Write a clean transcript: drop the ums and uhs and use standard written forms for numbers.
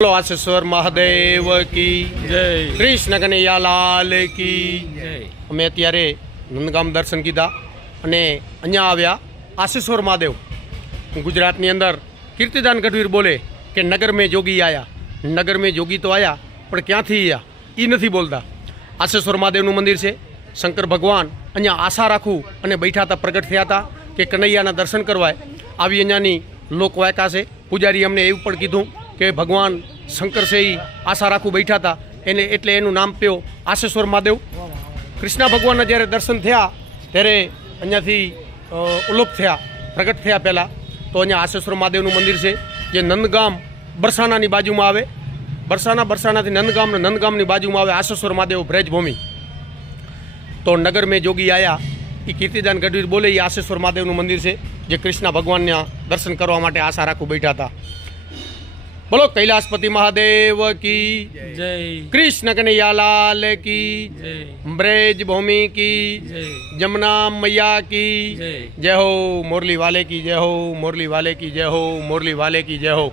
બોલો આશેશ્વર મહાદેવ કી જય કૃષ્ણ કનૈયાલાલ કી જય અમે અત્યારે નંદગામ દર્શન કીધા અને અહીંયા આવ્યા આશેશ્વર મહાદેવ ગુજરાતની અંદર કીર્તિદાન ગઢવીર બોલે કે નગર મેં જોગી આયા, નગર મેં જોગી તો આયા પણ ક્યાંથી આયા એ નથી બોલતા. આશેશ્વર મહાદેવનું મંદિર છે. શંકર ભગવાન અહીંયા આશા રાખું અને બેઠા હતા, પ્રગટ થયા હતા કે કનૈયાના દર્શન કરવાય. આવી અહીંયાની લોકવાયકા છે. પૂજારી અમને એવું પણ કીધું કે ભગવાન શંકર છે એ આશા રાખું બેઠા હતા એને એટલે એનું નામ પ્યો આશેશ્વર મહાદેવ. કૃષ્ણ ભગવાનના જ્યારે દર્શન થયા ત્યારે અહીંયાથી ઉલ્લોપ થયા, પ્રગટ થયા પહેલાં તો અહીંયા આશેશ્વર મહાદેવનું મંદિર છે જે નંદગામ બરસાનાની બાજુમાં આવે. બરસાનાથી નંદગામની બાજુમાં આવે આશેશ્વર મહાદેવ બ્રજભૂમિ. તો નગર મેં જોગી આયા એ કીર્તિદાન ગઢવીર બોલે એ આશેશ્વર મહાદેવનું મંદિર છે જે કૃષ્ણ ભગવાનના દર્શન કરવા માટે આશા રાખું બેઠા હતા. બોલો કૈલાસપતિ મહાદેવ કી જય કૃષ્ણ કનૈયાલાલ કી જય બ્રજ ભૂમિ કી જય જમના मैया की જય जय हो, मुरली वाले की जय हो, मुरली वाले की जय हो, मुरली वाले की जय हो.